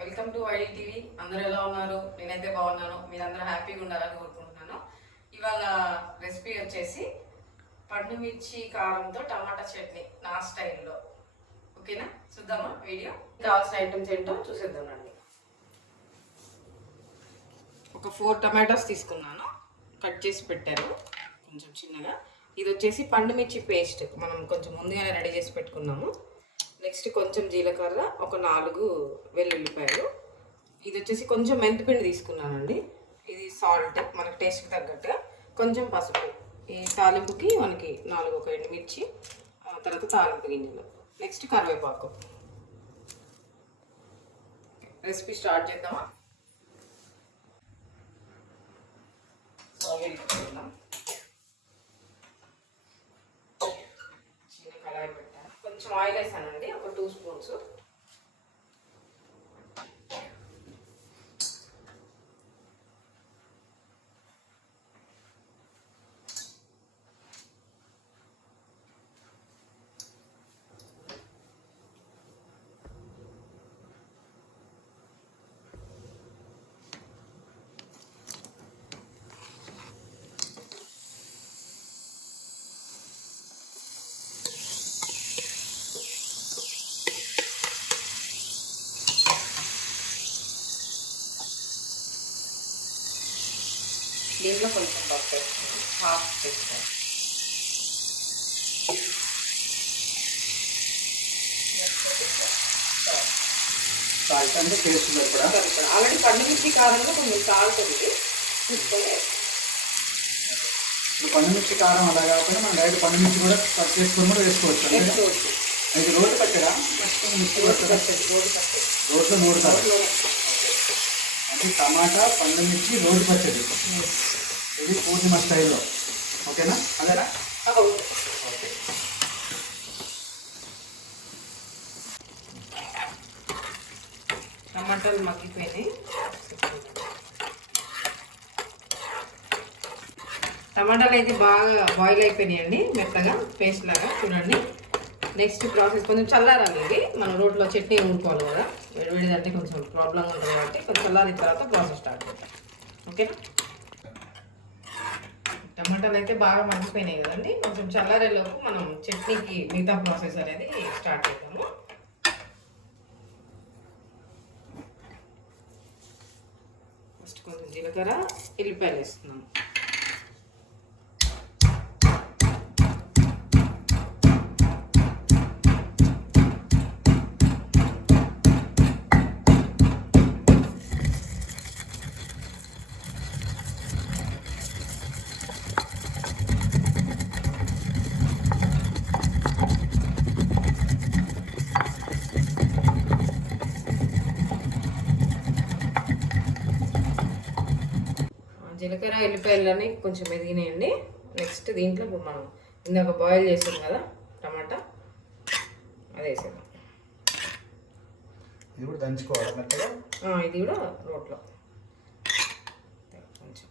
Welcome to ID TV. అందరూ ఎలా ఉన్నారు? నేనైతే బాగున్నాను. మీరందరూ హ్యాపీగా ఉండాలని కోరుకుంటున్నాను. ఇవాళ రెసిపీ వచ్చేసి పండుమిర్చి కారంతో టమాటా చట్నీ నా స్టైల్లో. ఓకేనా? చూద్దామా వీడియో? కావాల్సిన ఐటమ్స్ ఏంటో చూసేద్దామండి ఒక ఫోర్ టమాటాస్ తీసుకున్నాను. కట్ చేసి పెట్టారు కొంచెం చిన్నగా. ఇది వచ్చేసి పండుమిర్చి పేస్ట్. మనం కొంచెం ముందుగానే రెడీ చేసి పెట్టుకున్నాము. నెక్స్ట్ కొంచెం జీలకర్ర ఒక నాలుగు వెల్లుల్లిపాయలు. ఇది వచ్చేసి కొంచెం మెంతిపిండి తీసుకున్నానండి. ఇది సాల్ట్ మనకి టేస్ట్కి తగ్గట్టుగా. కొంచెం పసుపు. ఈ తాలింపుకి మనకి నాలుగు ఒక ఎండుమిర్చి ఆ తర్వాత తాలింపు గింజలు. నెక్స్ట్ కరివేపాకు. రెసిపీ స్టార్ట్ చేద్దామా ఆయిల్ పెట్టుకుందాం చిన్న కళాయి పెట్టాను కొంచెం ఆయిల్ వేసానండి ఒక టూ స్పూన్స్ దీంట్లో కొంచెం పప్పు హాఫ్ వేస్తాను సాల్ట్ అంటే టేస్ట్ సరిపడా ఆల్రెడీ పండు మిర్చి కారంలో కొంచెం సాల్ట్ ఉంది. చూసుకొని ఇప్పుడు పండుమిర్చి కారం అలా కాకుండా మనం డైరెక్ట్ పండుమిర్చి కూడా కట్ చేసుకొని కూడా వేసుకోవచ్చు ఇది రోడ్డు పచ్చడా మిర్చి రోడ్డు పచ్చడా పచ్చడి రోడ్డు పచ్చడి రోడ్లో నూరుతారు రోడ్లో అంటే టమాటా పండుమిర్చి రోడ్డు పచ్చడి ఇది పూర్ణిమ స్టైల్లో. ఓకేనా? అదేనా. ఓకే. టమాటాలు మగ్గిపోయినాయి. టమాటాలు అయితే బాగా బాయిల్ అయిపోయినాయండి మెత్తగా పేస్ట్ లాగా చూడండి. నెక్స్ట్ ప్రాసెస్ కొంచెం చల్లారాలి ఇది. మనం రోట్లో చట్నీ ఊరుకోవాలి కదా. వేడివేడిది అంటే కొంచెం ప్రాబ్లం ఉంటుంది కాబట్టి కొంచెం చల్లారిన తర్వాత ప్రాసెస్ స్టార్ట్ చేద్దాం. ఓకేనా? టమాటాలు అయితే బాగా మగ్గిపోయినాయి కదండి. కొంచెం చల్లారేలోపు మనం చట్నీకి మిగతా ప్రాసెస్ అనేది స్టార్ట్ చేద్దాము. ఫస్ట్ కొంచెం జీలకర్ర ఎల్లిపాయలు వేస్తున్నాము. జీలకర్ర ఎల్లిపాయలని కొంచెం ఎదిగినాయండి నెక్స్ట్ దీంట్లో ఇప్పుడు మనం ఇందాక బాయిల్ చేసాం కదా టమాటా అది వేసేద్దాం. ఇది కూడా దంచుకోవాలి ఇది కూడా రోట్లో కొంచెం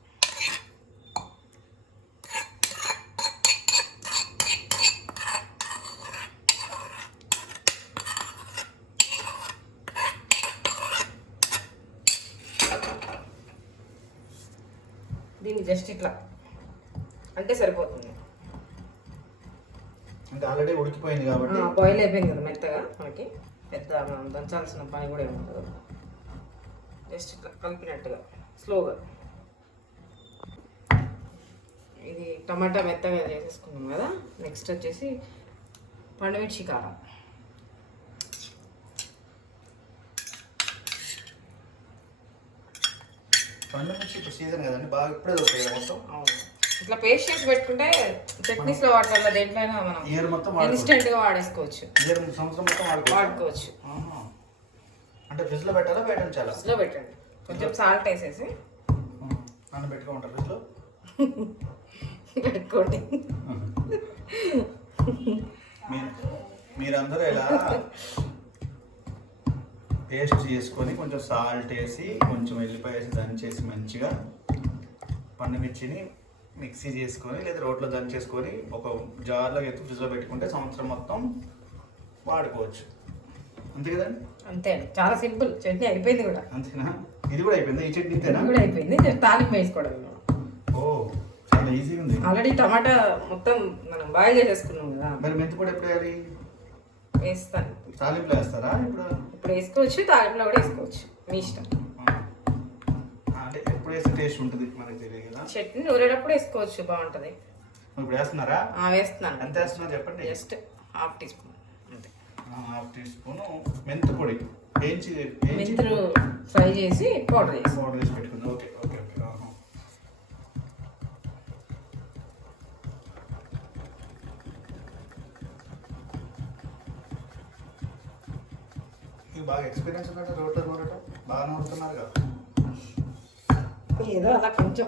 దీన్ని జస్ట్ ఇట్లా. అంటే సరిపోతుంది. అంటే ఆల్రెడీ ఉడికిపోయింది కాబట్టి. బాయిల్ అయిపోయింది కదా మెత్తగా మనకి. పెద్ద మనం దంచాల్సిన పని కూడా ఏముండదు జస్ట్ ఇట్లా కలిపినట్టుగా స్లోగా. ఇది టమాటా మెత్తగా చేసేసుకున్నాం కదా. నెక్స్ట్ వచ్చేసి పండుమిర్చి కారం. పండుమిర్చి ఇప్పుడు సీజన్ కదండి బాగా ఇప్పుడే దొరుకుతాయి మొత్తం? ఇట్లా పేస్ట్ చేసి పెట్టుకుంటే చట్నీస్లో వాటి వల్ల దేంట్లోనైనా మనం ఇయర్ మొత్తం వాడుకోవచ్చు ఇన్స్టెంట్గా వాడేసుకోవచ్చు. ఇయర్ సంవత్సరం మొత్తం వాడుకోవచ్చు. అంటే ఫ్రిడ్జ్లో పెట్టాలా బయట ఉంచాలా? ఫ్రిడ్జ్లో పెట్టండి. కొంచెం సాల్ట్ వేసేసి. నన్ను పెట్టుకోమంటారు ఫ్రిడ్జ్లో? పెట్టుకోండి. మీరు మీరందరూ ఇలా పేస్ట్ చేసుకొని కొంచెం సాల్ట్ వేసి కొంచెం ఎల్లిపాయ వేసి దంచేసి మంచిగా పండుమిర్చిని మిక్సీ చేసుకొని లేదా రోట్లో దంచేసుకొని ఒక జార్లో ఎత్తి ఫ్రిడ్జ్లో పెట్టుకుంటే సంవత్సరం మొత్తం వాడుకోవచ్చు. అంతే కదండి? అంతే చాలా సింపుల్. చట్నీ అయిపోయింది కూడా. అంతేనా? ఇది కూడా అయిపోయింది? ఈ చట్నీ ఇది కూడా అయిపోయింది. తాలింపు వేసుకోవడం ఓ చాలా ఈజీగా ఉంది. ఆల్రెడీ టమాటా మొత్తం మనం బాయిల్ చేసేసుకున్నాం కదా. మరి మెంతి పొడి ఎప్పుడు వేయాలి? వేస్తాను తాలింపులో వేస్తారా? ఇప్పుడు ఇప్పుడు వేసుకోవచ్చు తాలింపులో కూడా వేసుకోవచ్చు. మీ ఇష్టం. అంటే ఎప్పుడు వేస్తే టేస్ట్ ఉంటుంది మనకి తెలియదు కదా? చట్నీ నూరేటప్పుడు వేసుకోవచ్చు బాగుంటుంది. ఇప్పుడు వేస్తున్నారా? వేస్తున్నాను. ఎంత వేస్తున్నారు చెప్పండి. జస్ట్ హాఫ్ టీ స్పూన్ అంతే. హాఫ్ టీ స్పూన్ మెంతి పొడి మెంతులు ఫ్రై చేసి పౌడర్ చేసి. పౌడర్ వేసి పెట్టుకుంది. ఓకే. ఏదో అలా కొంచెం.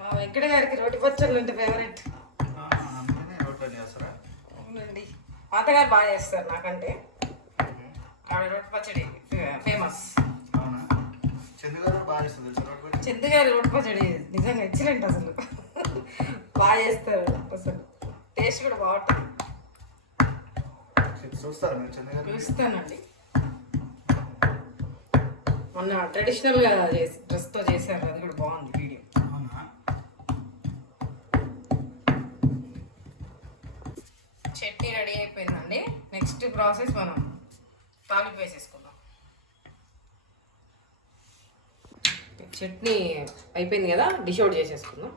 మా వెంకట గారికి రోటి పచ్చళ్ళు అంటే ఫేవరెట్ అవునండి. మాతగారు బాగా చేస్తారు నాకంటే. ఆవిడ రోటి పచ్చడి ఫేమస్ చందు గారి రోటి పచ్చడి? నిజంగా ఎక్సలెంట్ అసలు. బాగా చేస్తారు అసలు. టేస్ట్ కూడా బాగుంటుంది. చూస్తారా మీరు చంద్రగారు చూస్తానండి మొన్న ట్రెడిషనల్గా డ్రెస్తో చేశారు. అది కూడా బాగుంది వీడియో. అవునా చట్నీ రెడీ అయిపోయిందండి. నెక్స్ట్ ప్రాసెస్ మనం తాలింపు వేసేసుకుందాం. చట్నీ అయిపోయింది కదా డిష్ అవుట్ చేసేసుకుందాం.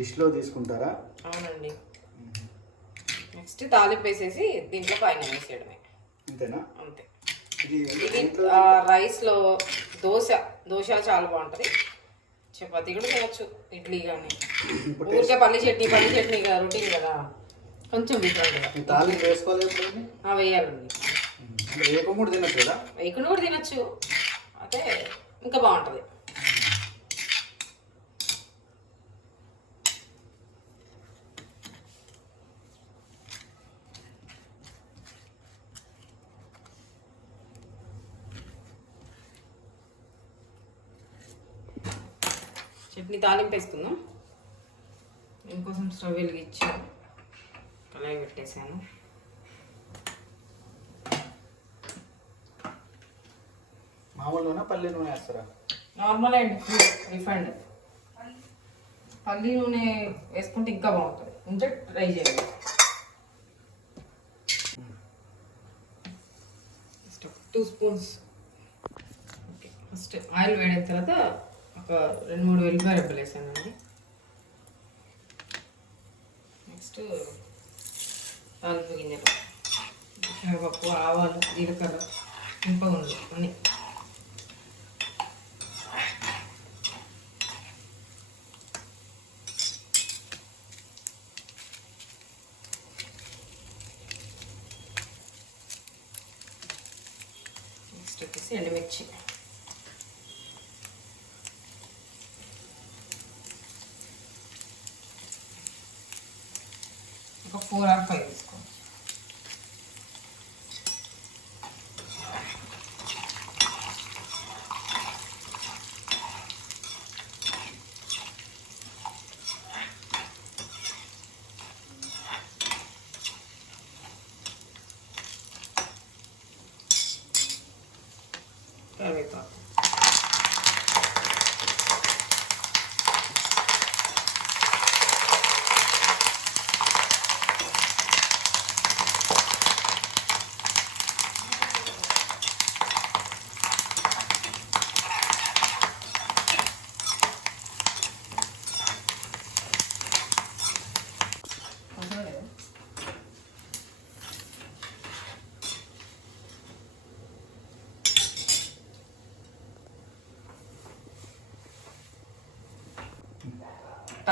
డిష్లో తీసుకుంటారా? అవునండి. నెక్స్ట్ తాలింపు వేసేసి దీంట్లో పైన వేసేయడమే. అంతేనా? అంతే. ఇది రైస్లో దోశ దోశ చాలా బాగుంటుంది. చపాతీ కూడా తినచ్చు ఇడ్లీ కానీ ఊరికే పల్లి చట్నీ పల్లి చట్నీ కదా రొటీన్ కదా. కొంచెం వేసుకోవాలి వేయాలండి. వేయకుండా కూడా తినచ్చు. అదే ఇంకా బాగుంటుంది. చట్నీ తాలింపు వేసుకుందాం దీనికోసం స్టవ్ వెలిగించి కళాయి పెట్టేశాను మామూలు నూనె పల్లి నూనె వేస్తారా? Normal and refined. పల్లి నూనె వేసుకుంటే ఇంకా బాగుంటుంది. ఉంటే ట్రై చేయండి. Two spoons. Okay first oil వేడిన తర్వాత ఒక రెండు మూడు వెల్లిపాయ రెబ్బలు వేసానండి. నెక్స్ట్ తాలింపు గింజలు శనగపప్పు ఆవాలు జీలకర్ర మినపగుండ్లు అన్నీ. నెక్స్ట్ వచ్చేసి ఎండుమిర్చి. ఒక ఫోర్ ఆర్ ఫైవ్ తీసుకోండి కరివేపాకు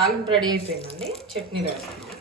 తాలింపు రెడీ అయిపోయిందండి. చట్నీ వేసుకుందాం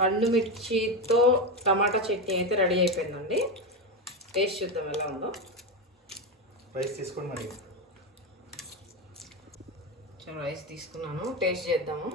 పండు మిర్చితో టమాటా చట్నీ అయితే రెడీ అయిపోయిందండి. టేస్ట్ చూద్దాం ఎలా ఉందో. రైస్ తీసుకోండి మరి. రైస్ తీసుకున్నాను. టేస్ట్ చేద్దాము.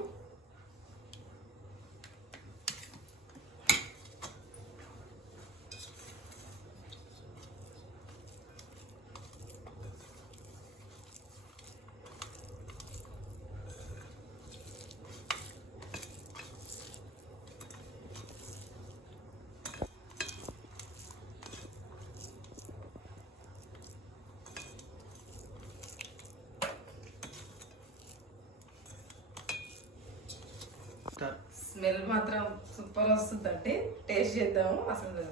స్మెల్ మాత్రం సూపర్ వస్తుందండి టేస్ట్ చేద్దాము అసలు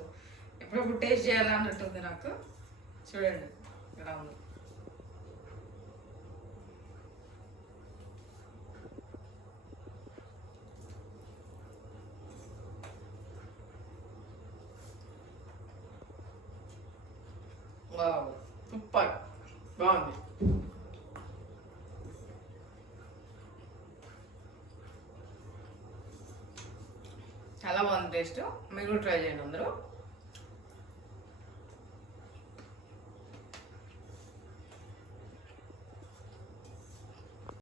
ఎప్పుడెప్పుడు టేస్ట్ చేయాలా అన్నట్టుంది నాకు చూడండి ఇలా ఉంది వావ్ సూపర్ బాగుంది చాలా బాగుంది టేస్ట్ మీరు కూడా ట్రై చేయండి అందరూ.